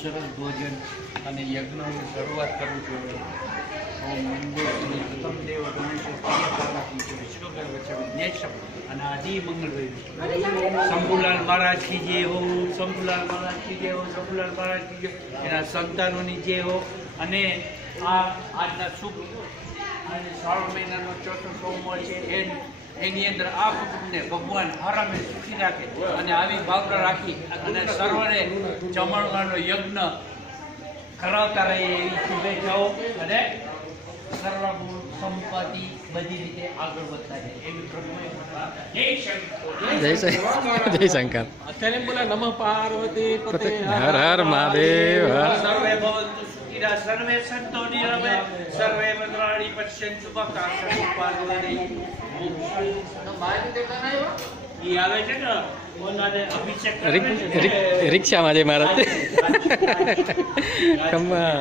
સરસ ભોજન અને યજ્ઞની શરૂઆત કરું છું. ઓમ મંગળ પ્રથમ દેવ ગણેશ અને આદિ મંગળ શંભુલાલ મહારાજ કી જય હો, શંભુલાલ મહારાજ કી જય હો, શંભુલાલ મહારાજ કી જય, એના સંતાનોની જય હો. અને આજના શુભ અને શ્રાવણ મહિનાનો ચોથો સોમવાર છે એની અંદર આ કુટુંબને ભગવાન આરામે સુખી રાખે અને આવી ભાવના રાખી અને સર્વને જમણવારનો યજ્ઞ કરાવતા રહીએ એવી શુભેચ્છાઓ અને સર્વ સંપત્તિ બધી રીતે આગળ વધતા જાય એવી પ્રભુએ જય શંકર. અત્યારે એમ બોલા નમઃ પાર્વતી પતે હર હર મહાદેવ. સર્વે ભવન્તુ સુખિનઃ સર્વે સન્તો નિરામય સર્વે ભદ્રાણિ પશ્યન્તુ ભક્તાઃ પાર્વતી ઈ આવે છે ને ઓલાને અભિષેક કરે છે. રિક્ષામાં જય મહારાજ. ખમ્મા